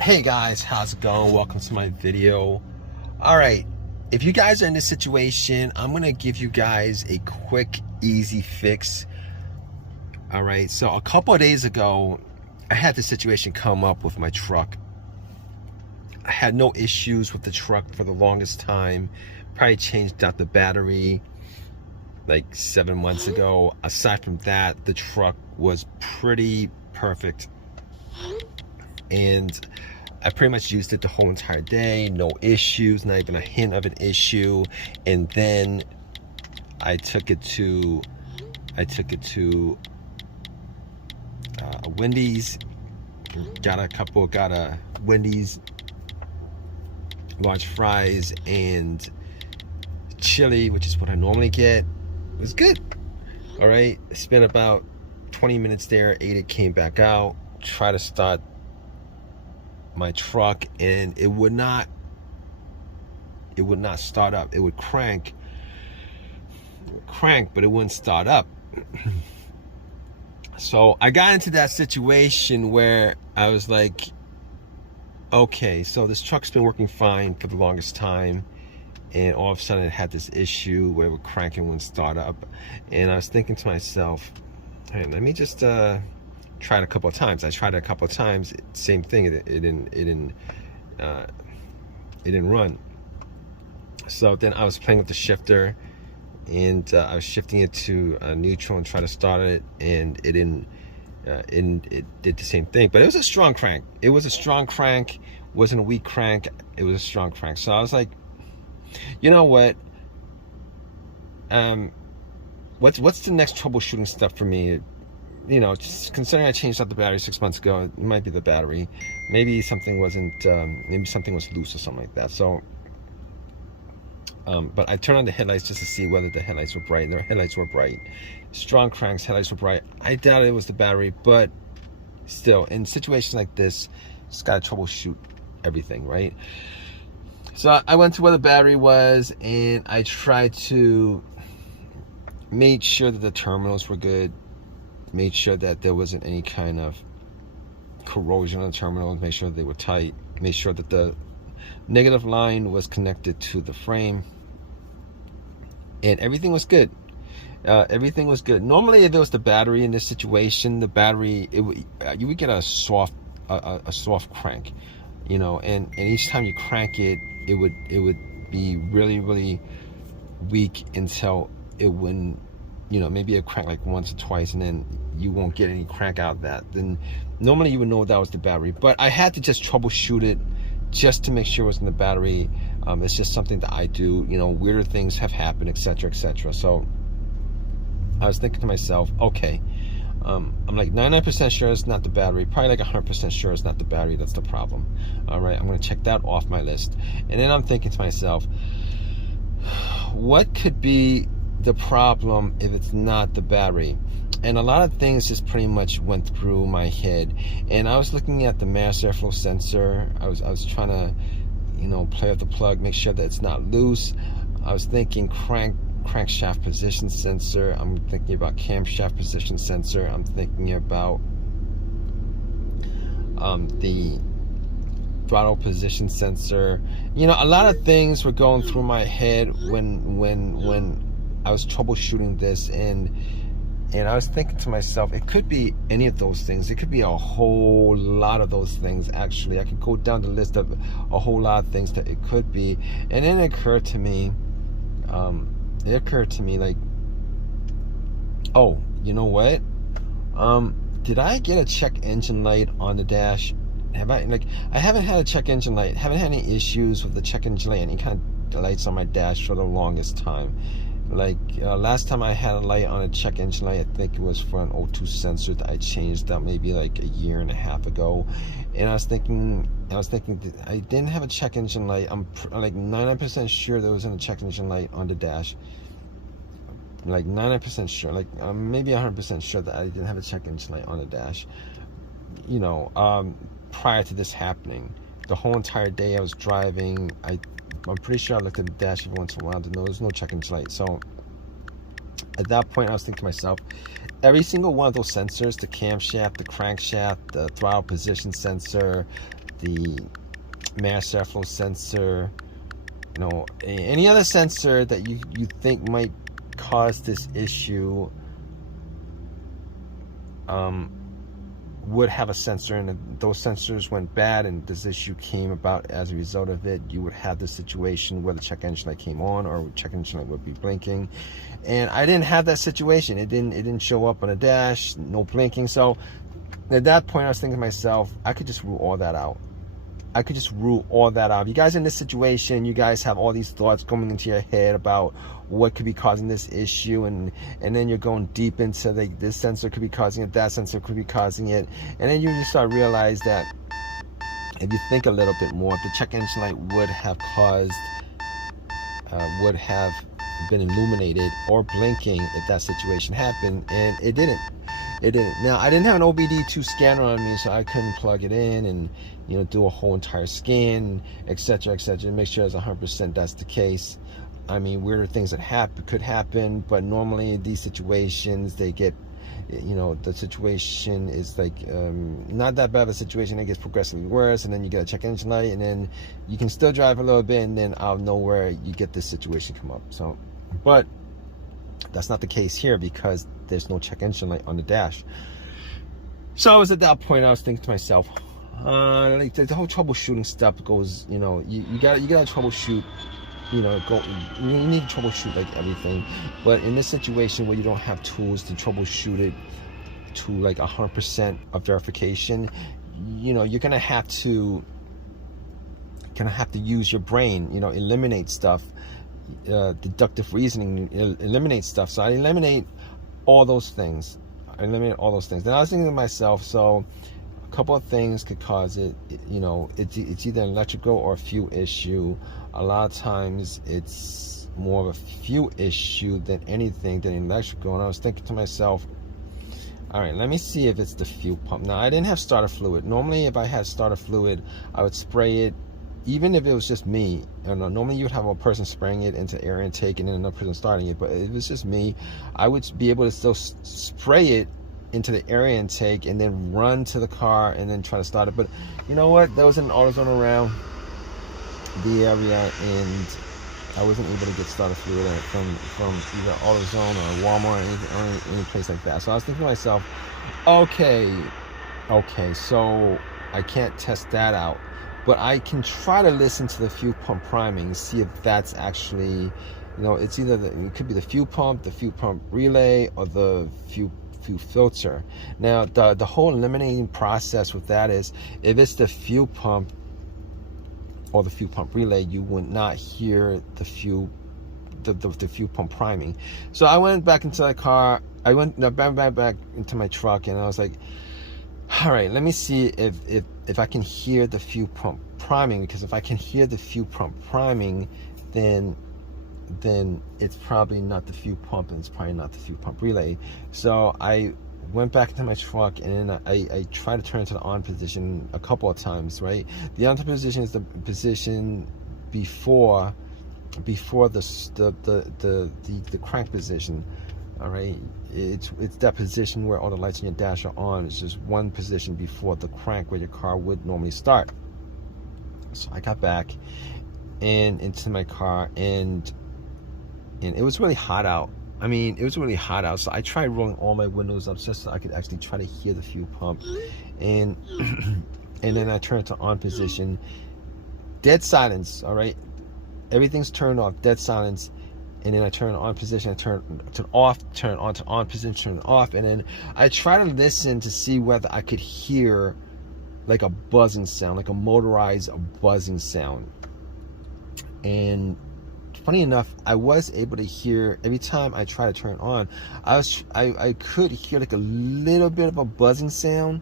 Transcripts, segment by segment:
Hey guys, how's it going? Welcome to my video. All right, if you guys are in this situation, I'm gonna give you guys a quick, easy fix. All right, so a couple of days ago, I had this situation come up with my truck. I had no issues with the truck for the longest time. Probably changed out the battery like 7 months ago. Aside from that, the truck was pretty perfect. And I pretty much used it the whole entire day, no issues, not even a hint of an issue. And then I took it to a Wendy's, got a Wendy's large fries and chili, which is what I normally get. It was good. All right, I spent about 20 minutes there, ate it, came back out, tried to start my truck, and it would not start up. It would crank, but it wouldn't start up. So I got into that situation where I was like, okay, so this truck's been working fine for the longest time, and all of a sudden it had this issue where it would crank and wouldn't start up. And I was thinking to myself, hey, let me just tried a couple of times. I tried it a couple of times. Same thing. It didn't run. So then I was playing with the shifter, and I was shifting it to neutral and trying to start it, and it didn't. It did the same thing. But it was a strong crank. It was a strong crank. It wasn't a weak crank. It was a strong crank. So I was like, you know what? What's the next troubleshooting step for me? You know, just considering I changed out the battery 6 months ago, it might be the battery. Maybe something wasn't, maybe something was loose or something like that. So, but I turned on the headlights just to see whether the headlights were bright. Their headlights were bright. Strong cranks, headlights were bright. I doubt it was the battery, but still, in situations like this, just gotta troubleshoot everything, right? So I went to where the battery was, and I tried to make sure that the terminals were good. Made sure that there wasn't any kind of corrosion on the terminals, made sure they were tight, made sure that the negative line was connected to the frame, and everything was good. Everything was good. Normally, if it was the battery in this situation, the battery, you would get a soft crank, you know, and each time you crank it, it would be really, really weak until it wouldn't, you know, maybe a crank like once or twice, and then you won't get any crank out of that. Then normally you would know that was the battery. But I had to just troubleshoot it just to make sure it was in the battery. It's just something that I do. You know, weirder things have happened, etc., etc. So I was thinking to myself, okay, I'm like 99% sure it's not the battery, probably like 100% sure it's not the battery that's the problem. All right, I'm going to check that off my list. And then I'm thinking to myself, what could be the problem if it's not the battery? And a lot of things just pretty much went through my head, and I was looking at the mass airflow sensor. I was trying to, you know, play with the plug, make sure that it's not loose. I was thinking crankshaft position sensor. I'm thinking about camshaft position sensor. I'm thinking about the throttle position sensor. You know, a lot of things were going through my head when I was troubleshooting this, and I was thinking to myself, it could be any of those things. It could be a whole lot of those things, actually. I could go down the list of a whole lot of things that it could be. And then it occurred to me, like, oh, you know what? Did I get a check engine light on the dash? I haven't had a check engine light. Haven't had any issues with the check engine light, any kind of lights on my dash for the longest time. Like last time I had a light on a check engine light, I think it was for an O2 sensor that I changed out maybe like a year and a half ago. And I was thinking that I didn't have a check engine light. I'm like 99% sure there wasn't a check engine light on the dash. Like 99% sure, like maybe 100% sure that I didn't have a check engine light on the dash. You know, prior to this happening, the whole entire day I was driving, I'm pretty sure I looked at the dash every once in a while to know there's no check engine light. So at that point, I was thinking to myself, every single one of those sensors, the camshaft, the crankshaft, the throttle position sensor, the mass airflow sensor, any other sensor that you think might cause this issue, would have a sensor, and if those sensors went bad and this issue came about as a result of it, you would have the situation where the check engine light came on, or check engine light would be blinking. And I didn't have that situation. It didn't show up on a dash, no blinking. So at that point I was thinking to myself, I could just rule all that out. If you guys in this situation, you guys have all these thoughts coming into your head about what could be causing this issue, and then you're going deep into this sensor could be causing it, that sensor could be causing it, and then you start to realize that if you think a little bit more, the check engine light would have been illuminated or blinking if that situation happened, and it didn't. Now, I didn't have an OBD2 scanner on me, so I couldn't plug it in and do a whole entire scan, etc., and make sure it's 100% that's the case. I mean, weirder things that could happen, but normally in these situations, they get, the situation is like not that bad of a situation. It gets progressively worse, and then you get a check engine light, and then you can still drive a little bit, and then out of nowhere you get this situation come up. So, but that's not the case here because there's no check engine light on the dash. So I was at that point, I was thinking to myself, like the whole troubleshooting stuff goes, you gotta troubleshoot, you need to troubleshoot like everything. But in this situation where you don't have tools to troubleshoot it to like 100% of verification, you're gonna have to use your brain, eliminate stuff, deductive reasoning, eliminate stuff. So I eliminate all those things. Then I was thinking to myself, so a couple of things could cause it. It's either an electrical or a fuel issue. A lot of times it's more of a fuel issue than anything than electrical. And I was thinking to myself, all right, let me see if it's the fuel pump. Now, I didn't have starter fluid. Normally, if I had starter fluid, I would spray it. Even if it was just me, normally you would have a person spraying it into air intake and then another person starting it. But if it's just me, I would be able to still spray it into the air intake and then run to the car and then try to start it. But you know what? There was an AutoZone around the area, and I wasn't able to get starter fluid from either AutoZone or Walmart or any place like that. So I was thinking to myself, okay, so I can't test that out. But I can try to listen to the fuel pump priming, see if that's actually, it's either it could be the fuel pump relay, or the fuel filter. Now, the whole eliminating process with that is, if it's the fuel pump or the fuel pump relay, you would not hear the fuel pump priming. So I went back into the car. I went back into my truck, and I was like, all right, let me see if I can hear the fuel pump priming, because if I can hear the fuel pump priming, then it's probably not the fuel pump, and it's probably not the fuel pump relay. So I went back into my truck, and then I tried to turn it to the on position a couple of times, right? The on position is the position before the crank position. All right, it's that position where all the lights in your dash are on. It's just one position before the crank where your car would normally start. So I got back and into my car, and it was really hot out. I mean, it was really hot out. So I tried rolling all my windows up just so I could actually try to hear the fuel pump. And then I turned to on position. Dead silence. All right, everything's turned off. Dead silence. And then I turn on position, I turn off, turn on to on position, turn off, and then I try to listen to see whether I could hear like a buzzing sound, like a motorized buzzing sound. And funny enough, I was able to hear every time I try to turn on. I could hear like a little bit of a buzzing sound.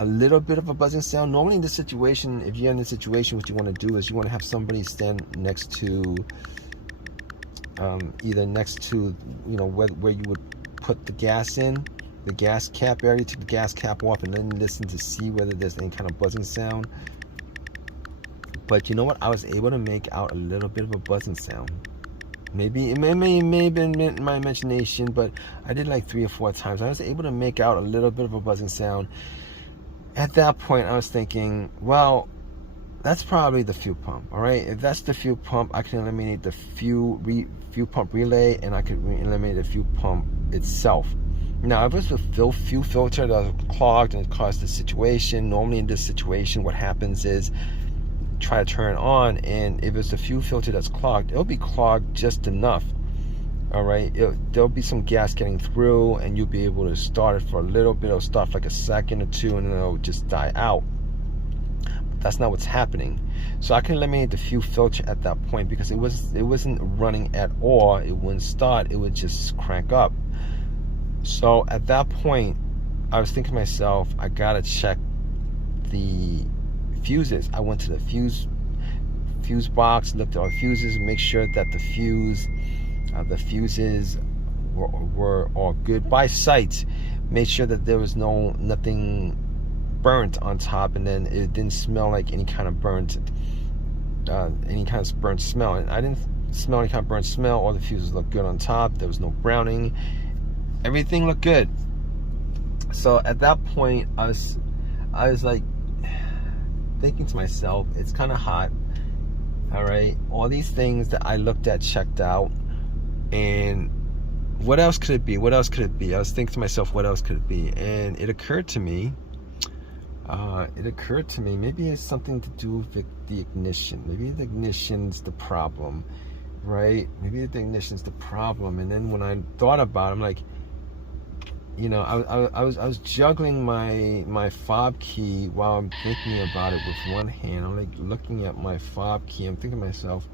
Normally in this situation, if you're in this situation, what you want to do is you want to have somebody stand next to. Either next to where you would put the gas in, the gas cap area, take the gas cap off, and then listen to see whether there's any kind of buzzing sound. But you know what? I was able to make out a little bit of a buzzing sound. Maybe it may have been my imagination, but I did like 3 or 4 times. I was able to make out a little bit of a buzzing sound. At that point, I was thinking, well, that's probably the fuel pump. All right, if that's the fuel pump, I can eliminate the fuel pump relay, and I could eliminate the fuel pump itself. Now, if it's a fuel filter that's clogged and it caused the situation, normally in this situation, what happens is try to turn it on, and if it's a fuel filter that's clogged, it'll be clogged just enough. All right, there'll be some gas getting through, and you'll be able to start it for a little bit. It'll start for like a second or two, and then it'll just die out. But that's not what's happening. So I can eliminate the fuel filter at that point, because it wasn't running at all. It wouldn't start. It would just crank up. So at that point, I was thinking to myself, I gotta check the fuses. I went to the fuse box, looked at all the fuses, make sure that the fuses were all good by sight. Made sure that there was nothing burnt on top, and then it didn't smell like any kind of burnt smell. And I didn't smell any kind of burnt smell. All the fuses looked good on top. There was no browning. Everything looked good. So at that point, I was like thinking to myself, it's kind of hot. All right, all these things that I looked at, checked out, and what else could it be? What else could it be? I was thinking to myself, what else could it be? And it occurred to me, maybe it's something to do with the ignition. Maybe the ignition's the problem, right? Maybe the ignition's the problem. And then when I thought about it, I'm like, you know, I was juggling my fob key while I'm thinking about it with one hand. I'm like looking at my fob key. I'm thinking to myself,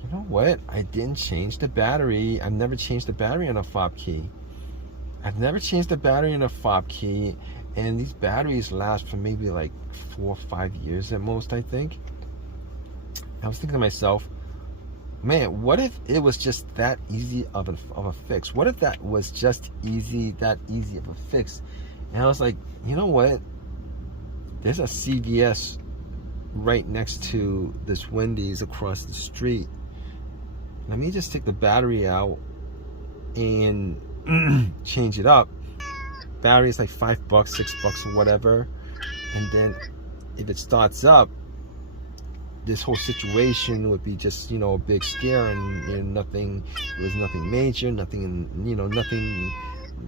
you know what? I didn't change the battery. I've never changed the battery on a fob key. And these batteries last for maybe like 4 or 5 years at most, I think. I was thinking to myself, man, what if it was just that easy of a fix? What if that was just that easy of a fix? And I was like, you know what? There's a CVS right next to this Wendy's across the street. Let me just take the battery out and change it up. Battery is like $5, $6 or whatever. And then if it starts up, this whole situation would be just, you know, a big scare, and you know, nothing major, nothing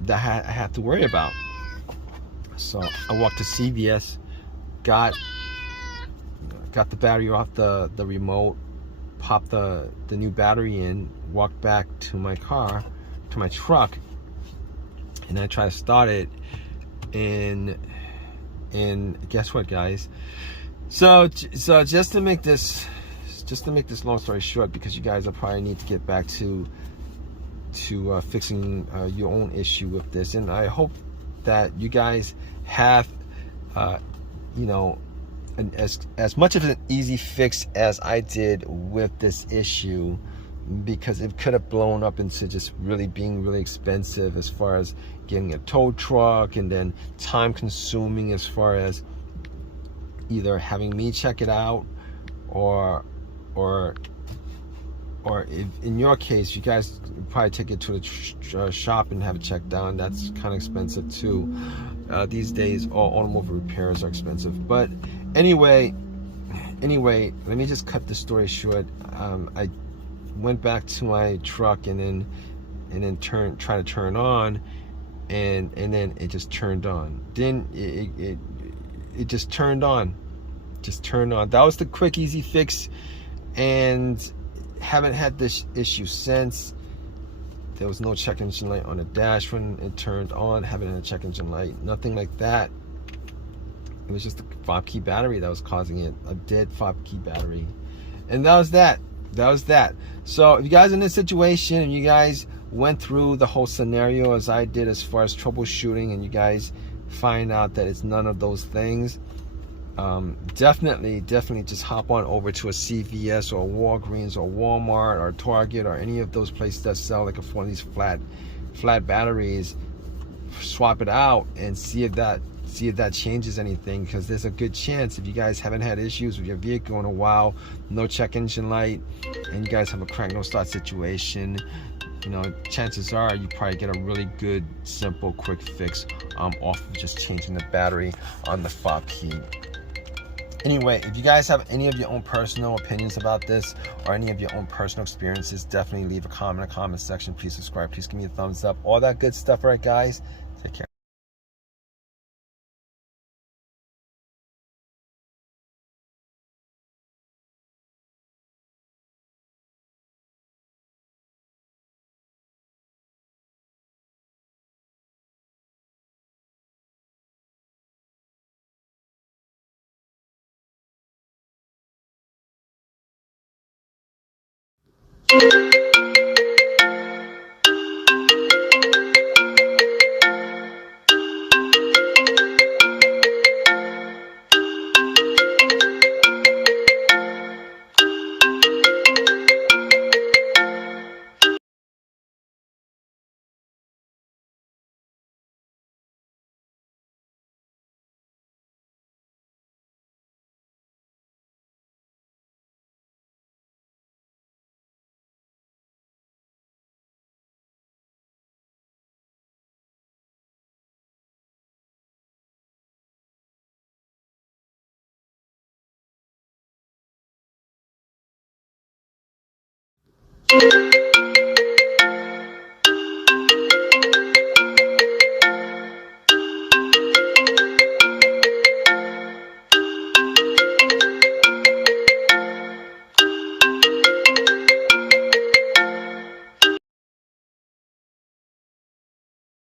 that I had to worry about. So I walked to CVS, got the battery off the remote, popped the new battery in, walked back to my car, to my truck, and I tried to start it, and guess what, guys? So just to make this long story short, because you guys will probably need to get back to fixing your own issue with this, and I hope that you guys have you know, as much of an easy fix as I did with this issue, because it could have blown up into just being really expensive as far as getting a tow truck, and then time consuming as far as either having me check it out, or if in your case you guys probably take it to the shop and have it checked down. That's kind of expensive too. These days all automobile repairs are expensive. But anyway, let me just cut the story short. I went back to my truck and then tried to turn on, and then it just turned on. Then it just turned on. That was the quick, easy fix, and haven't had this issue since. There was no check engine light on the dash when it turned on. Haven't had a check engine light, nothing like that. It was just the fob key battery that was causing it, a dead fob key battery. And that was that. So if you guys are in this situation and you guys went through the whole scenario as I did as far as troubleshooting, and you guys find out that it's none of those things, definitely just hop on over to a CVS or a Walgreens or Walmart or Target or any of those places that sell like one of these flat batteries. Swap it out and see if that changes anything, because there's a good chance, if you guys haven't had issues with your vehicle in a while, no check engine light, and you guys have a crank no start situation, you know, chances are you probably get a really good, simple, quick fix off of just changing the battery on the fob key. Anyway, if you guys have any of your own personal opinions about this or any of your own personal experiences, definitely leave a comment in the comment section. Please subscribe. Please give me a thumbs up. All that good stuff, all right, guys? Take care.